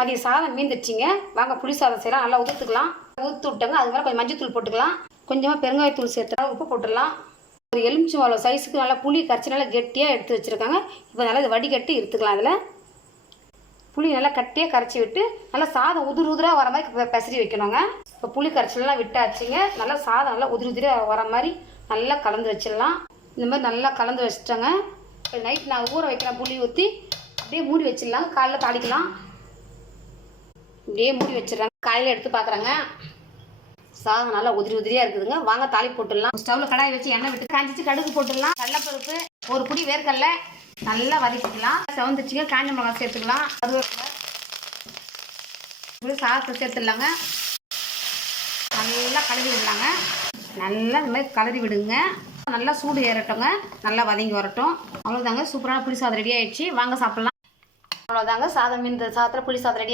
மதிய சாதம் மீந்துடுச்சிங்க. வாங்க புளி சாதம் செய்யலாம். நல்லா உதுத்துக்கலாம். ஊற்று விட்டோங்க. அது மேலே கொஞ்சம் மஞ்சள் தூள் போட்டுக்கலாம். கொஞ்சமாக பெருங்காயத்தூள் சேர்த்துலாம். உப்பு போட்டுடலாம். ஒரு எலுமிச்சை அவ்வளோ சைஸுக்கு நல்லா புளி கரைச்சி நல்லா கெட்டியாக எடுத்து வச்சுருக்காங்க. இப்போ நல்லா இது வடிகட்டி எடுத்துக்கலாம். அதில் புளி நல்லா கட்டியாக கரைச்சி விட்டு நல்லா சாதம் உதிர் உதிராக வர மாதிரி பெசரி வைக்கணுங்க. இப்போ புளி கரைச்சலாம் விட்டாச்சுங்க. நல்லா சாதம் நல்லா உதிர் உதிராக வர மாதிரி நல்லா கலந்து வச்சிடலாம். இந்த மாதிரி நல்லா கலந்து வச்சுட்டோங்க. நைட் நான் ஊற வைக்கிறேன். புளி ஊற்றி அப்படியே மூடி வச்சிடலாம். காலையில் தாளிக்கலாம். இப்படியே மூடி வச்சிடறாங்க. காலையில் எடுத்து பார்க்குறாங்க. சாதம் நல்லா உதிரியாக இருக்குதுங்க. வாங்க தாளி போட்டுடலாம். ஸ்டவ்வில் கடாய் வச்சு எண்ணெய் விட்டு காஞ்சிச்சு கடுகு போட்டுடலாம். கடலைப்பருப்பு, ஒரு புடி வேர்க்கடலை நல்லா வதக்கிக்கலாம். செவந்துச்சுங்க. காஞ்ச மிளகாய் சேர்த்துக்கலாம். கருவேப்பிலை சாதத்தை சேர்த்துடலாங்க. நல்லா கலரி விடலாங்க. நல்லா இந்த மாதிரி கலரி விடுங்க. நல்லா சூடு ஏறட்டோங்க. நல்லா வதங்கி வரட்டும். அவ்வளோதாங்க. சூப்பரான புளி சாதம் ரெடி ஆயிடுச்சு. வாங்க சாப்பிட்லாம். அவ்வளோதாங்க. சாதம் இந்த சாதத்தில் புளி சாதம் ரெடி.